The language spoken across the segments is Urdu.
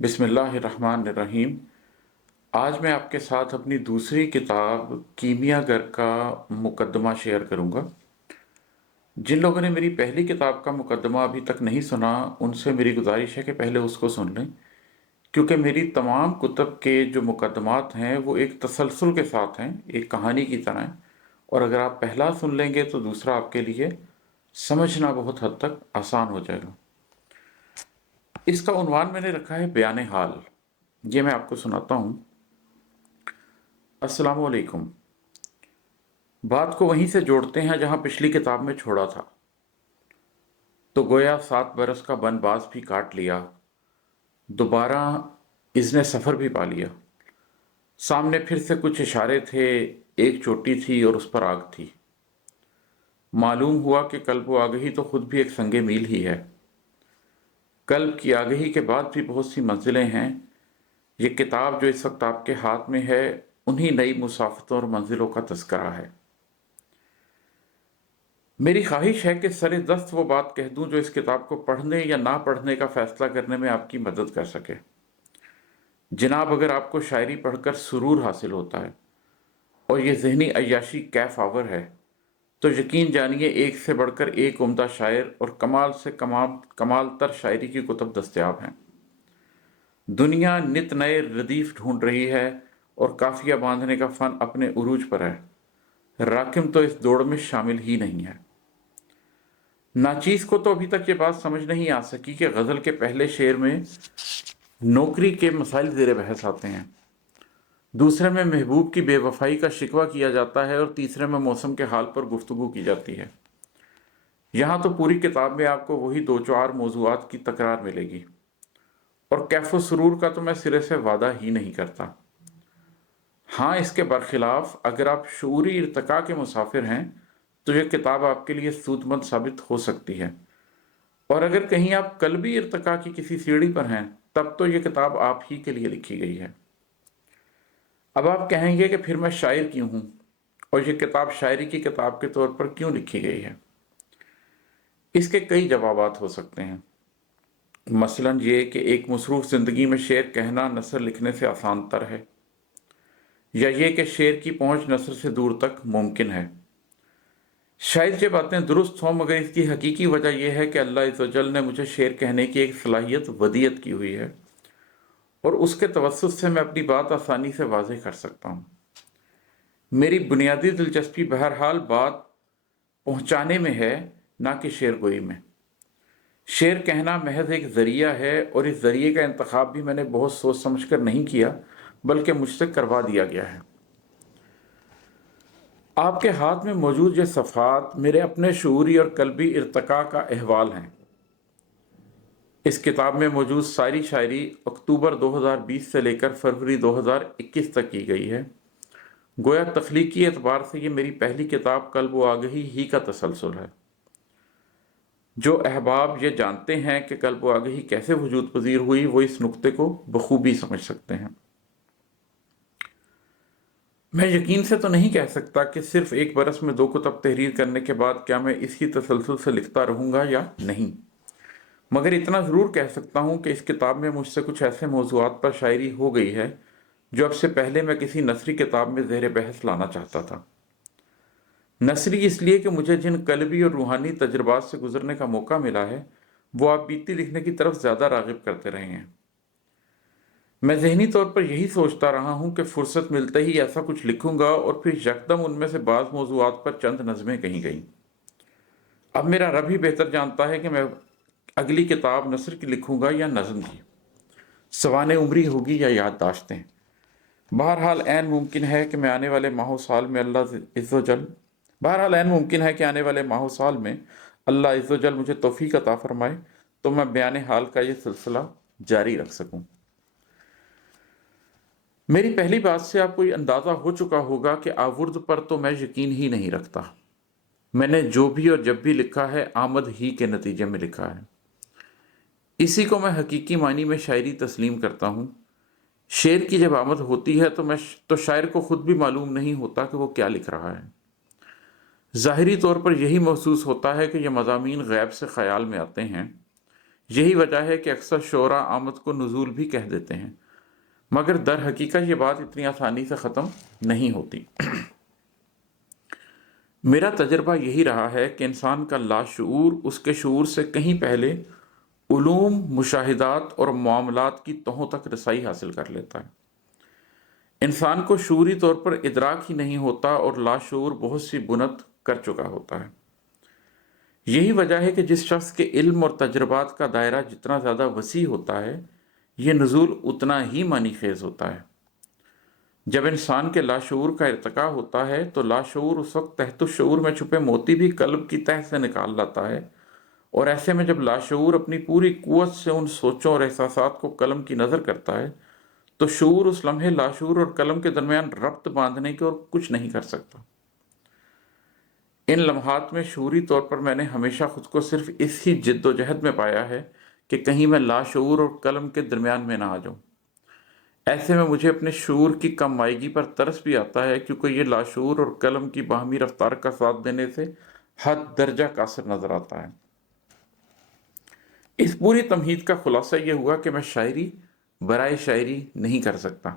بسم اللہ الرحمن الرحیم۔ آج میں آپ کے ساتھ اپنی دوسری کتاب کیمیا گر کا مقدمہ شیئر کروں گا۔ جن لوگوں نے میری پہلی کتاب کا مقدمہ ابھی تک نہیں سنا، ان سے میری گزارش ہے کہ پہلے اس کو سن لیں، کیونکہ میری تمام کتب کے جو مقدمات ہیں وہ ایک تسلسل کے ساتھ ہیں، ایک کہانی کی طرح ہیں، اور اگر آپ پہلا سن لیں گے تو دوسرا آپ کے لیے سمجھنا بہت حد تک آسان ہو جائے گا۔ اس کا عنوان میں نے رکھا ہے بیان حال۔ یہ میں آپ کو سناتا ہوں۔ السلام علیکم۔ بات کو وہیں سے جوڑتے ہیں جہاں پچھلی کتاب میں چھوڑا تھا۔ تو گویا 7 برس کا بنواس بھی کاٹ لیا، دوبارہ اذن سفر بھی پا لیا۔ سامنے پھر سے کچھ اشارے تھے، ایک چوٹی تھی اور اس پر آگ تھی۔ معلوم ہوا کہ قلب و آگہی تو خود بھی ایک سنگ میل ہی ہے۔ قلب کی آگہی کے بعد بھی بہت سی منزلیں ہیں۔ یہ کتاب جو اس وقت آپ کے ہاتھ میں ہے، انہی نئی مسافتوں اور منزلوں کا تذکرہ ہے۔ میری خواہش ہے کہ سر دست وہ بات کہہ دوں جو اس کتاب کو پڑھنے یا نہ پڑھنے کا فیصلہ کرنے میں آپ کی مدد کر سکے۔ جناب، اگر آپ کو شاعری پڑھ کر سرور حاصل ہوتا ہے اور یہ ذہنی عیاشی کیف آور ہے، تو یقین جانیے ایک سے بڑھ کر ایک عمدہ شاعر اور کمال سے کمال تر شاعری کی کتب دستیاب ہیں۔ دنیا نت نئے ردیف ڈھونڈ رہی ہے اور قافیہ باندھنے کا فن اپنے عروج پر ہے۔ راکم تو اس دوڑ میں شامل ہی نہیں ہے۔ ناچیز کو تو ابھی تک یہ بات سمجھ نہیں آ سکی کہ غزل کے پہلے شعر میں نوکری کے مسائل زیر بحث آتے ہیں، دوسرے میں محبوب کی بے وفائی کا شکوہ کیا جاتا ہے اور تیسرے میں موسم کے حال پر گفتگو کی جاتی ہے۔ یہاں تو پوری کتاب میں آپ کو وہی 2-4 موضوعات کی تکرار ملے گی، اور کیف و سرور کا تو میں سرے سے وعدہ ہی نہیں کرتا۔ ہاں، اس کے برخلاف اگر آپ شعوری ارتقاء کے مسافر ہیں تو یہ کتاب آپ کے لیے سود مند ثابت ہو سکتی ہے، اور اگر کہیں آپ قلبی ارتقاء کی کسی سیڑھی پر ہیں تب تو یہ کتاب آپ ہی کے لیے لکھی گئی ہے۔ اب آپ کہیں گے کہ پھر میں شاعر کیوں ہوں اور یہ کتاب شاعری کی کتاب کے طور پر کیوں لکھی گئی ہے؟ اس کے کئی جوابات ہو سکتے ہیں۔ مثلاً یہ کہ ایک مصروف زندگی میں شعر کہنا نثر لکھنے سے آسان تر ہے، یا یہ کہ شعر کی پہنچ نثر سے دور تک ممکن ہے۔ شاید یہ باتیں درست ہوں، مگر اس کی حقیقی وجہ یہ ہے کہ اللہ عز و جل نے مجھے شعر کہنے کی ایک صلاحیت ودیعت کی ہوئی ہے، اور اس کے توسط سے میں اپنی بات آسانی سے واضح کر سکتا ہوں۔ میری بنیادی دلچسپی بہرحال بات پہنچانے میں ہے، نہ کہ شعر گوئی میں۔ شعر کہنا محض ایک ذریعہ ہے، اور اس ذریعے کا انتخاب بھی میں نے بہت سوچ سمجھ کر نہیں کیا، بلکہ مجھ سے کروا دیا گیا ہے۔ آپ کے ہاتھ میں موجود یہ صفحات میرے اپنے شعوری اور قلبی ارتقاء کا احوال ہیں۔ اس کتاب میں موجود ساری شاعری اکتوبر 2020 سے لے کر فروری 2021 تک کی گئی ہے۔ گویا تخلیقی اعتبار سے یہ میری پہلی کتاب قلب و آگہی ہی کا تسلسل ہے۔ جو احباب یہ جانتے ہیں کہ قلب و آگہی کیسے وجود پذیر ہوئی، وہ اس نقطے کو بخوبی سمجھ سکتے ہیں۔ میں یقین سے تو نہیں کہہ سکتا کہ صرف 1 برس میں 2 کتب تحریر کرنے کے بعد کیا میں اسی تسلسل سے لکھتا رہوں گا یا نہیں، مگر اتنا ضرور کہہ سکتا ہوں کہ اس کتاب میں مجھ سے کچھ ایسے موضوعات پر شاعری ہو گئی ہے جو اب سے پہلے میں کسی نثری کتاب میں زیر بحث لانا چاہتا تھا۔ نثری اس لیے کہ مجھے جن قلبی اور روحانی تجربات سے گزرنے کا موقع ملا ہے، وہ آپ بیتی لکھنے کی طرف زیادہ راغب کرتے رہے ہیں۔ میں ذہنی طور پر یہی سوچتا رہا ہوں کہ فرصت ملتے ہی ایسا کچھ لکھوں گا، اور پھر یکدم ان میں سے بعض موضوعات پر چند نظمیں کہیں گئیں۔ اب میرا رب ہی بہتر جانتا ہے کہ میں اگلی کتاب نثر کی لکھوں گا یا نظم کی، سوانح عمری ہوگی یا یادداشتیں۔ بہرحال عین ممکن ہے کہ آنے والے ماہ و سال میں اللہ عز و جل مجھے توفیق عطا فرمائے تو میں بیان حال کا یہ سلسلہ جاری رکھ سکوں۔ میری پہلی بات سے آپ کو یہ اندازہ ہو چکا ہوگا کہ آورد پر تو میں یقین ہی نہیں رکھتا۔ میں نے جو بھی اور جب بھی لکھا ہے، آمد ہی کے نتیجے میں لکھا ہے۔ اسی کو میں حقیقی معنی میں شاعری تسلیم کرتا ہوں۔ شعر کی جب آمد ہوتی ہے تو شاعر کو خود بھی معلوم نہیں ہوتا کہ وہ کیا لکھ رہا ہے۔ ظاہری طور پر یہی محسوس ہوتا ہے کہ یہ مضامین غیب سے خیال میں آتے ہیں، یہی وجہ ہے کہ اکثر شعراء آمد کو نزول بھی کہہ دیتے ہیں، مگر در حقیقت یہ بات اتنی آسانی سے ختم نہیں ہوتی۔ میرا تجربہ یہی رہا ہے کہ انسان کا لاشعور اس کے شعور سے کہیں پہلے علوم، مشاہدات اور معاملات کی تہوں تک رسائی حاصل کر لیتا ہے۔ انسان کو شعوری طور پر ادراک ہی نہیں ہوتا اور لاشعور بہت سی بنت کر چکا ہوتا ہے۔ یہی وجہ ہے کہ جس شخص کے علم اور تجربات کا دائرہ جتنا زیادہ وسیع ہوتا ہے، یہ نزول اتنا ہی معنی خیز ہوتا ہے۔ جب انسان کے لاشعور کا ارتقاء ہوتا ہے تو لاشعور اس وقت تحت الشعور میں چھپے موتی بھی قلب کی تہ سے نکال لاتا ہے، اور ایسے میں جب لاشعور اپنی پوری قوت سے ان سوچوں اور احساسات کو قلم کی نظر کرتا ہے تو شعور اس لمحے لاشعور اور قلم کے درمیان ربط باندھنے کے اور کچھ نہیں کر سکتا۔ ان لمحات میں شعوری طور پر میں نے ہمیشہ خود کو صرف اس ہی جد و جہد میں پایا ہے کہ کہیں میں لاشعور اور قلم کے درمیان میں نہ آ جاؤں۔ ایسے میں مجھے اپنے شعور کی کم مائیگی پر ترس بھی آتا ہے، کیونکہ یہ لاشعور اور قلم کی باہمی رفتار کا ساتھ دینے سے حد درجہ قاصر نظر آتا ہے۔ اس پوری تمہید کا خلاصہ یہ ہوا کہ میں شاعری برائے شاعری نہیں کر سکتا،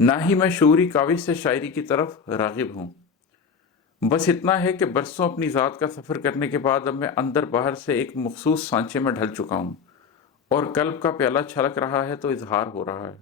نہ ہی میں شعوری کاوش سے شاعری کی طرف راغب ہوں۔ بس اتنا ہے کہ برسوں اپنی ذات کا سفر کرنے کے بعد اب میں اندر باہر سے ایک مخصوص سانچے میں ڈھل چکا ہوں، اور قلب کا پیالہ چھلک رہا ہے تو اظہار ہو رہا ہے۔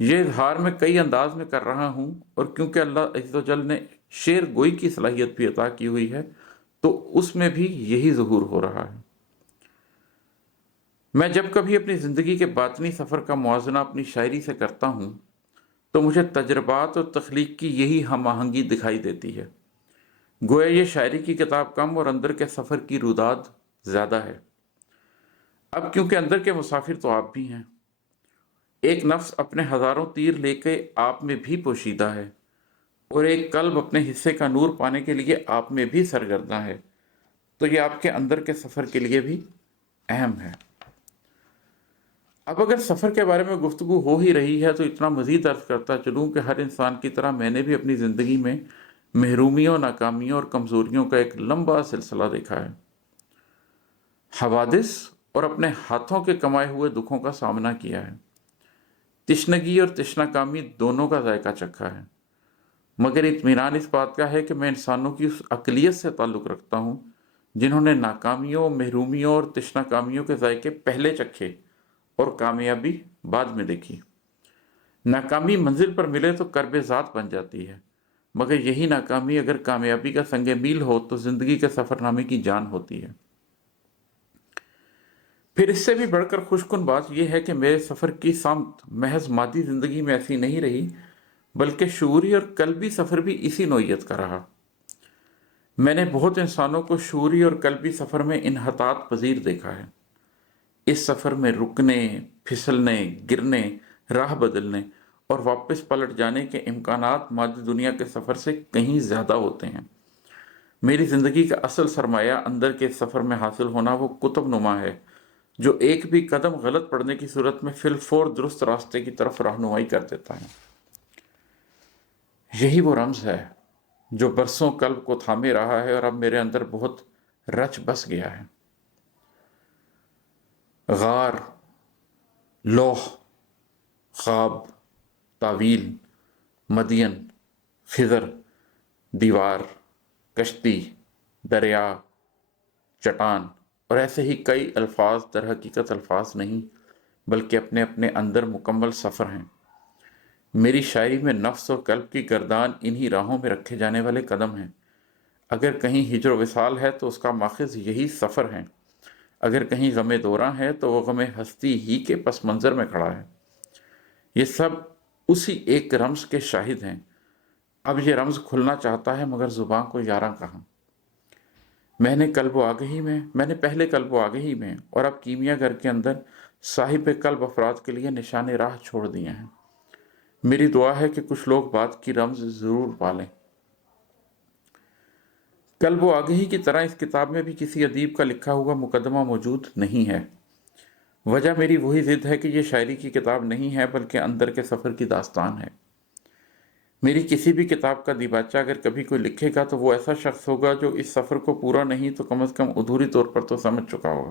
یہ اظہار میں کئی انداز میں کر رہا ہوں، اور کیونکہ اللہ عز و جل نے شعر گوئی کی صلاحیت بھی عطا کی ہوئی ہے تو اس میں بھی یہی ظہور ہو رہا ہے۔ میں جب کبھی اپنی زندگی کے باطنی سفر کا موازنہ اپنی شاعری سے کرتا ہوں تو مجھے تجربات اور تخلیق کی یہی ہم آہنگی دکھائی دیتی ہے۔ گویا یہ شاعری کی کتاب کم اور اندر کے سفر کی روداد زیادہ ہے۔ اب کیونکہ اندر کے مسافر تو آپ بھی ہیں، ایک نفس اپنے ہزاروں تیر لے کے آپ میں بھی پوشیدہ ہے، اور ایک قلب اپنے حصے کا نور پانے کے لیے آپ میں بھی سرگرداں ہے، تو یہ آپ کے اندر کے سفر کے لیے بھی اہم ہے۔ اب اگر سفر کے بارے میں گفتگو ہو ہی رہی ہے تو اتنا مزید عرض کرتا چلوں کہ ہر انسان کی طرح میں نے بھی اپنی زندگی میں محرومیوں، ناکامیوں اور کمزوریوں کا ایک لمبا سلسلہ دیکھا ہے، حوادث اور اپنے ہاتھوں کے کمائے ہوئے دکھوں کا سامنا کیا ہے، تشنگی اور تشنا کامی دونوں کا ذائقہ چکھا ہے، مگر اطمینان اس بات کا ہے کہ میں انسانوں کی اس اقلیت سے تعلق رکھتا ہوں جنہوں نے ناکامیوں، محرومیوں اور تشنا کامیوں کے ذائقے پہلے چکھے اور کامیابی بعد میں دیکھی۔ ناکامی منزل پر ملے تو کرب ذات بن جاتی ہے، مگر یہی ناکامی اگر کامیابی کا سنگ میل ہو تو زندگی کے سفر نامے کی جان ہوتی ہے۔ پھر اس سے بھی بڑھ کر خوش کن بات یہ ہے کہ میرے سفر کی سمت محض مادی زندگی میں ایسی نہیں رہی، بلکہ شعوری اور قلبی سفر بھی اسی نوعیت کا رہا۔ میں نے بہت انسانوں کو شعوری اور قلبی سفر میں انحطاط پذیر دیکھا ہے۔ اس سفر میں رکنے، پھسلنے، گرنے، راہ بدلنے اور واپس پلٹ جانے کے امکانات مادی دنیا کے سفر سے کہیں زیادہ ہوتے ہیں۔ میری زندگی کا اصل سرمایہ اندر کے سفر میں حاصل ہونا وہ کتب نما ہے جو ایک بھی قدم غلط پڑنے کی صورت میں فی الفور درست راستے کی طرف رہنمائی کر دیتا ہے۔ یہی وہ رمز ہے جو برسوں قلب کو تھامے رہا ہے اور اب میرے اندر بہت رچ بس گیا ہے۔ غار، لوح، خواب، تعویل، مدین، خضر، دیوار، کشتی، دریا، چٹان اور ایسے ہی کئی الفاظ در حقیقت الفاظ نہیں بلکہ اپنے اپنے اندر مکمل سفر ہیں۔ میری شاعری میں نفس اور قلب کی گردان انہی راہوں میں رکھے جانے والے قدم ہیں۔ اگر کہیں ہجر و وصال ہے تو اس کا ماخذ یہی سفر ہے، اگر کہیں غم دوراں ہے تو وہ غم ہستی ہی کے پس منظر میں کھڑا ہے۔ یہ سب اسی ایک رمز کے شاہد ہیں۔ اب یہ رمز کھلنا چاہتا ہے مگر زباں کو یاراں کہاں۔ میں نے پہلے قلب و آگہی میں اور اب کیمیا گھر کے اندر صاحب قلب افراد کے لیے نشان راہ چھوڑ دیے ہیں۔ میری دعا ہے کہ کچھ لوگ بات کی رمز ضرور پالیں۔ قلب و آگہی کی طرح اس کتاب میں بھی کسی ادیب کا لکھا ہوا مقدمہ موجود نہیں ہے۔ وجہ میری وہی ضد ہے کہ یہ شاعری کی کتاب نہیں ہے بلکہ اندر کے سفر کی داستان ہے۔ میری کسی بھی کتاب کا دیباچہ اگر کبھی کوئی لکھے گا تو وہ ایسا شخص ہوگا جو اس سفر کو پورا نہیں تو کم از کم ادھوری طور پر تو سمجھ چکا ہوگا۔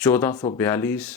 1442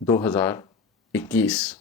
2021।